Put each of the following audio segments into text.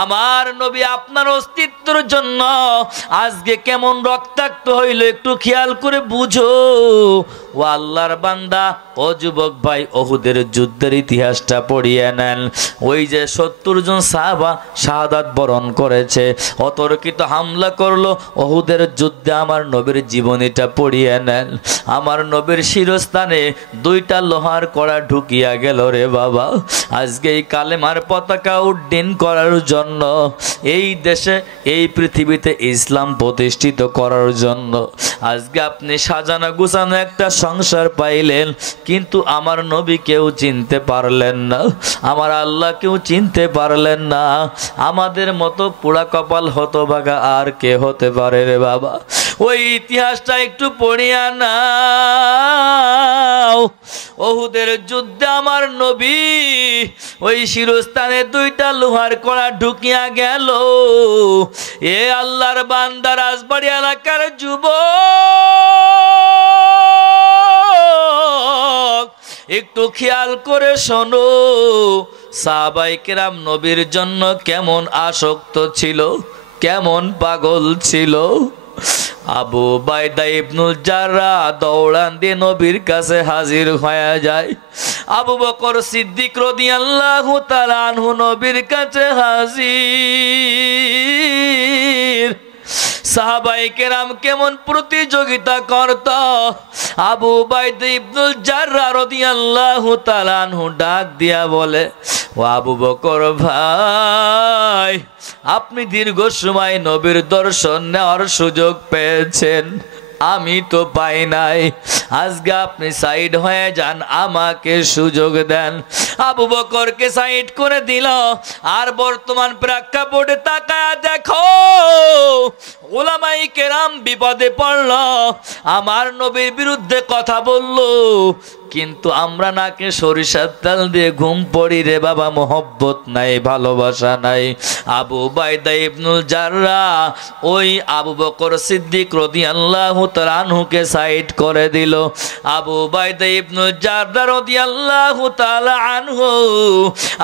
আমার নবী আপনার অস্তিত্বের জন্য আজকে কেমন রক্তাক্ত হইল একটু খেয়াল করে বুঝো। ও আল্লাহর বান্দা, ও যুবক ভাই, ওহুদের যুদ্ধের ইতিহাসটা পড়িয়ে নেন। ওই যে 70 জন সাহাবা শাহাদাত বরণ করেছে, অতর্কিত হামলা করলো ওহুদের যুদ্ধে, আমার নবীর জীবনীটা পড়িয়ে নেন। আমার নবীর শিরস্থানে 2টা লোহার কড়া ঢুকিয়া গেল রে বাবা। আজকে এই কালেমার পতাকা উড্ডীন করার জন্য, এই দেশে এই পৃথিবীতে ইসলাম প্রতিষ্ঠিত করার জন্য। আজকে আপনি সাজানো গুছানো একটা সংসার পাইলেন, কিন্তু আমার নবী কেউ চিনতে পারলেন না, আমার আল্লাহ কেউ চিনতে পারলেন না। আমাদের মতো পোড়া কপাল হতভাগা আর কে হতে পারে রে বাবা? ওই ইতিহাসটা একটু পড়িয়া নাও। ওহুদের যুদ্ধে আমার নবী ওই শিরস্থানে 2টা লোহার কড়া ঢুকিয়া গেল। এ আল্লাহর বান্দা, রাজবাড়ি এলাকার যুবক, একটু খেয়াল করে শোনো। সাহাবায়ে কেরাম নবীর জন্য কেমন আসক্ত ছিল, কেমন পাগল ছিল। আবু উবাইদা ইবনুল জাররাহ দৌড়ান দিয়ে নবীর কাছে হাজির হয়ে যায়। আবু বকর সিদ্দিক রাদিয়াল্লাহু তাআলা আনহু নবীর কাছে হাজির। সাহাবায়ে কেরাম কেমন প্রতিযোগিতা করত। আবু উবাইদা ইবনুল জাররাহ রাদিয়াল্লাহু তাআলা আনহু ডাক দিয়া বলে, ও আবু বকর ভাই, আপনি দীর্ঘ সময় নবীর দর্শন নেওয়ার সুযোগ পেয়েছেন, আমি তো পাই নাই। আজকে আপনি সাইড হয়ে যান, আমাকে সুযোগ দেন। আবু বকরকে সাইড করে দিল। আর বর্তমান প্রেক্ষাপটে তাকায়া দেখো, উলামায়ে কেরাম বিপদে পড়ল, আমার নবীর বিরুদ্ধে কথা বলল, কিন্তু আমরা নাকে সরিষার তেল দিয়ে ঘুম পড়ি রে বাবা, মোহব্বত নাই, ভালোবাসা নাই। আবু উবাইদা ইবনুল জাররাহ ওই আবু বকর সিদ্দিক রাদিয়াল্লাহু তাআলা আনহুকে সাইড করে দিল। আবু উবাইদা ইবনুল জাররাহ রাদিয়াল্লাহু তাআলা আনহু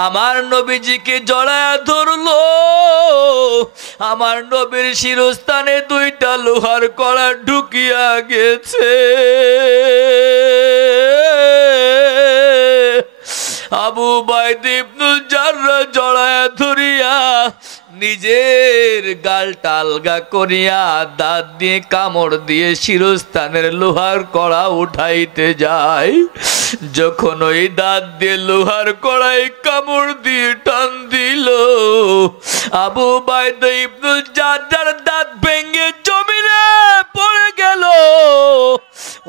আমার নবীজিকে জড়ায়া ধরলো। আমার নবীর শিরস্থানে 2টা লোহার কড়া ঢুকিয়া গেছে। আবু উবাইদা ইবনুল জাররাহ জড়ায়া ধরিয়া নিজের গালটা আলগা করিয়া দাঁত দিয়ে কামড় দিয়ে শিরস্থানের লোহার কড়া উঠাইতে যায়। যখন ওই দাঁত দিয়ে লোহার কড়াই কামড় দিয়ে টান দিল, আবু উবাইদা ইবনুল জাররাহর দাঁত ভেঙে জমিনে পড়ে গেল।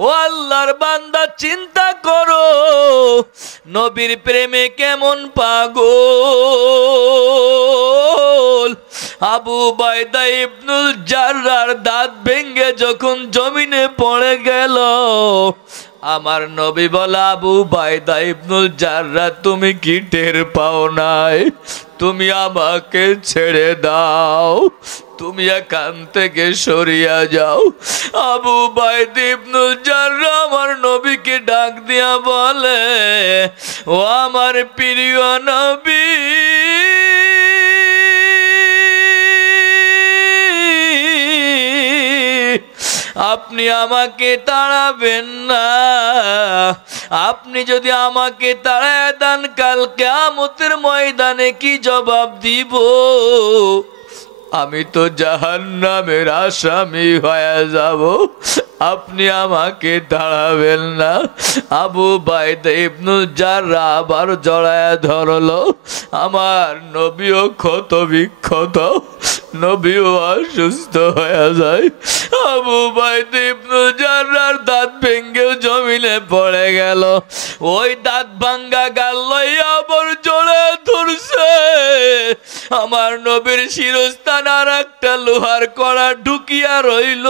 ও আল্লাহর বান্দা, চিন্তা করো নবীর প্রেমে কেমন পাগল। আবু উবাইদা ইবনুল জাররাহর দাঁত ভেঙে যখন জমিনে পড়ে গেল, আমার নবী বলে, আবু উবাইদা ইবনুল জাররাহ, তুমি কি টের পাও নাই? তুমি আমাকে ছেড়ে দাও, তুমি এখান থেকে সরিয়া যাও। আবু উবাইদা ইবনুল জাররাহ আমার নবীকে ডাক দিয়া বলে, ও আমার প্রিয় নবী, আপনি আমাকে তাড়াবেন না। আপনি যদি আমাকে তাড়ায় দেন, কাল কিয়ামতের ময়দানে কি জবাব দিব? আমি তো জাহান্নামের আসামি হয়ে যাব। আপনি আমাকে তাড়াবেন না। আবু উবাইদা ইবনুল জাররাহ আবার জড়ায়া ধরলো। আমার নবীও ক্ষত বিক্ষত, নবীও অসুস্থ হয়ে যায়। আবু উবাইদা ইবনুল জাররাহর দাঁত ভেঙে জমিনে পড়ে গেল। ওই দাঁত ভাঙ্গা গাল লইয়া আবার জড়ায়া ধরছে। আমার নবীর শিরস্থান আর একটা লোহার কড়া ঢুকিয়া রইল।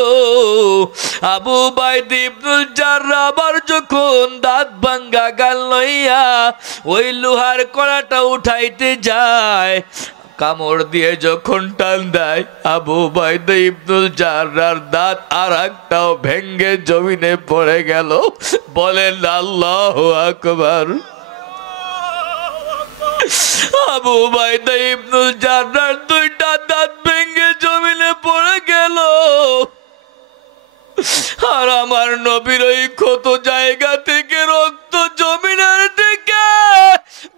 আবু উবাইদা ইবনুল জাররাহ আবার যখন দাঁত ভাঙ্গা গাল লইয়া ওই লোহার কড়াটা উঠাইতে যায়, কামড় দিয়ে যখন টান দেয়, আবু উবাইদা ইবনুল জাররাহর দাঁত আর একটাও ভেঙ্গে জমিনে পড়ে গেল। বলেন আল্লাহু আকবার। আবু উবাইদা ইবনুল জাররার দুইটা দাঁত ভেঙে জমিনে পড়ে গেল। আর আমার নবীর ওই ক্ষত জায়গা থেকে রক্ত জমিনের দিকে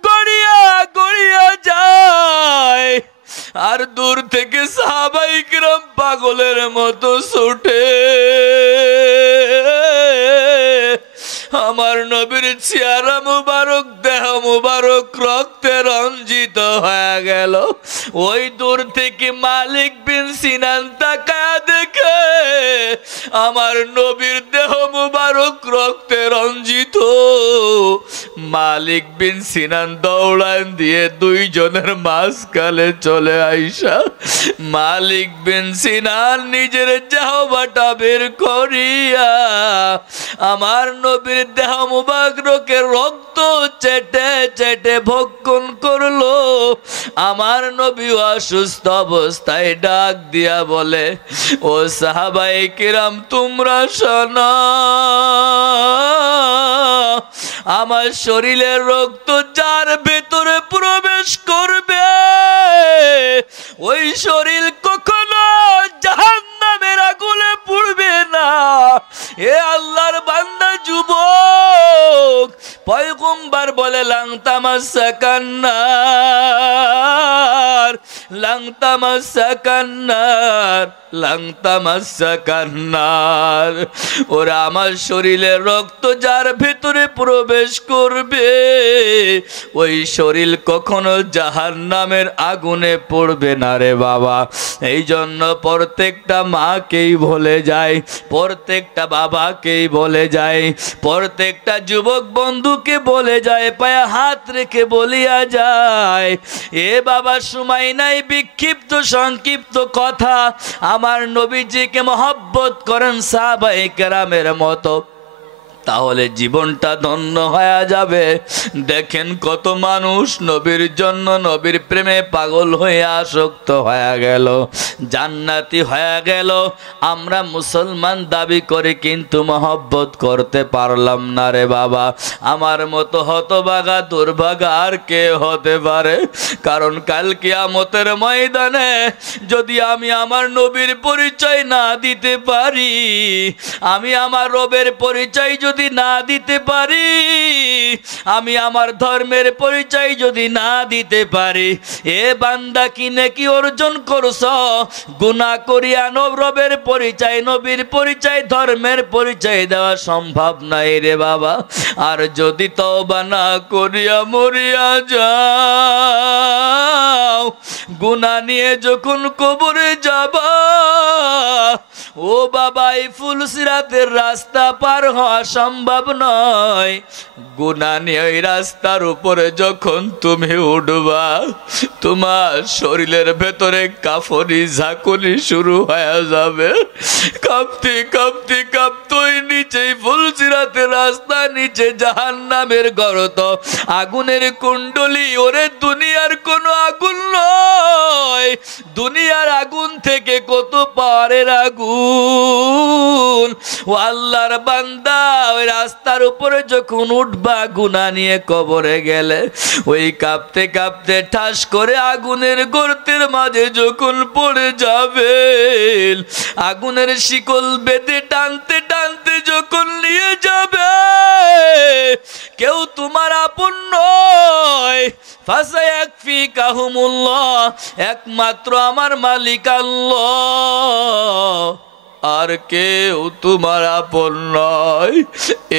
গড়িয়া গড়িয়া যায়। আর দূর থেকে সাহাবায়ে কিরাম পাগলের মতো ছুটে আমার নবীর চেহারা মুবারক, দেহ মুবারক রক্তে রঞ্জিত হয়ে গেল। ওই দূর থেকে মালিক বিন সিনান তাকায়া দেখে আমার নবীর দেহ মুবারক রক্তে রঞ্জিত। মালিক বিন সিনান দৌড়ান দিয়ে দুইজনের মাঝখানে চলে আইসা মালিক বিন সিনান নিজের জাহবাটা বের করিয়া আমার নবীর দেহ মুবারকে রক্ত চেটে চেটে ভক্ষণ করলো। আমার নবী অসুস্থ অবস্থায় ডাক দিয়া বলে, ও সাহাবায়ে কিরাম তোমরা শোনো, আমার শরীরের রক্ত যার ভেতরে প্রবেশ করবে ওই শরীর কখনো জাহান্নামের আগুনে পুড়বে না। এ আল্লাহর বান্দা যুবক, পয়গম্বর বলে লাং তামাসসাকান নার, লাং তামাসসাকান নার, লাং তামাসসাকান নার। ওরা আমার শরীরের রক্ত যার ভেতরে প্রবেশ করবে ওই শরীর কখনো জাহান্নামের আগুনে পড়বে না রে বাবা। এই জন্য প্রত্যেকটা মাকেই বলে যায়, প্রত্যেকটা বাবাকেই বলে যায়, প্রত্যেকটা যুবক বন্ধুকে বলে যায়, পায়ে হাত রেখে বলিয়া যায়, এ বাবা সময় নাই বিক্ষিপ্ত সংক্ষিপ্ত কথা আমার নবীজিকে মহব্বত করেন সাহাবায়ে কেরামের মতো, তাহলে জীবনটা ধন্য হয়ে যাবে। দেখেন কত মানুষ নবীর জন্য নবীর প্রেমে পাগল হয়ে আসক্ত হয়ে গেল, জান্নাতি হয়ে গেল। আমরা মুসলমান দাবি করে কিন্তু মহব্বত করতে পারলাম না রে বাবা। আমার মতো হতভাগা দুর্ভাগা আর কে হতে পারে? কারণ কাল কিয়ামতের ময়দানে যদি আমি আমার নবীর পরিচয় না দিতে পারি, আমি আমার রবের পরিচয় যদি না দিতে পারি, আমি আমার ধর্মের পরিচয় যদি না দিতে পারি, এ বান্দা কি নেকি অর্জন করছ? গুনাহ করিয়া রবের পরিচয়, নবীর পরিচয়, ধর্মের পরিচয় দেওয়া সম্ভব নাই রে বাবা। আর যদি তওবা না করিয়া মরিয়া যাও, গুনাহ নিয়ে যখন কবরে যাবা, ও বাবা এই ফুলসিরাতের রাস্তা পার হওয়া সম্ভব নয়। গুনাহ নিয়ে ওই রাস্তার উপরে যখন তুমি উঠবা, তোমার শরীরের ভেতরে কাফনি ঝাঁকুনি শুরু হয়ে যাবে। কাঁপতে কাঁপতে কাঁপতে ওই নিচে ফুলসিরাতের রাস্তা, নিচে জাহান্নামের গর্ত, আগুনের কুণ্ডলী। ওরে দুনিয়ার কোনো আগুন নয়, দুনিয়ার আগুন থেকে কত পাওয়ারের আগুন। ও আল্লাহর বান্দা, ওই রাস্তার উপরে যখন উঠবা গুনাহ নিয়ে কবরে গেলে, ওই কাঁপতে কাঁপতে ঠাস করে আগুনের গর্তের মাঝে যখন পড়ে যাবে, আগুনের শিকল বেঁধে টানতে টানতে যখন নিয়ে যাবে, কেউ তোমার আপন নয়। ফাসায়াকফিকাহুমুল্লাহ, একমাত্র আমার মালিক আল্লাহ, আর কেউ তোমার আপন নয়।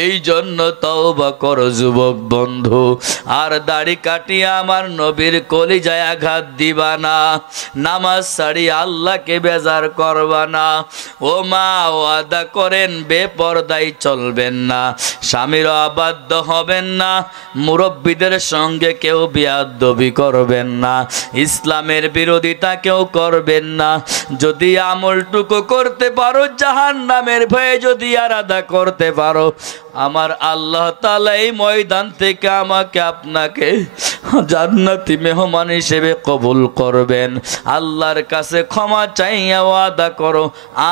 এই জন্য তওবা করো যুবক বন্ধু, আর দাড়ি কাটিয়ে আমার নবীর কলিজায় আঘাত দিবা না, নামাজ ছাড়ি আল্লাহকে বেজার করবা না। ও মা, ওয়াদা করেন বেপরদাই চলবেন না, স্বামীর অবাধ্য হবেন না, মুরব্বীদের সঙ্গে কেউ বেয়াদবি করবেন না, ইসলামের বিরোধিতা কেউ করবেন না। যদি আমলটুকু করতে পারো পারো, জাহান্নামের ভয়ে যদি আরাধনা করতে পারো, আমার আল্লাহ তাআলা এই ময়দান থেকে আমাকে আপনাকে জান্নাতি মেহমান হিসেবে কবুল করবেন। আল্লাহর কাছে ক্ষমা চাইয়া ওয়াদা করো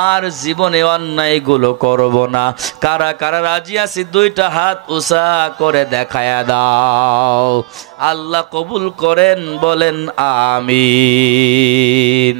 আর জীবনে অন্যায়গুলো করব না। কারা কারা রাজি আছি দুইটা হাত উঁচা করে দেখায়া দাও। আল্লাহ কবুল করেন, বলেন আমিন।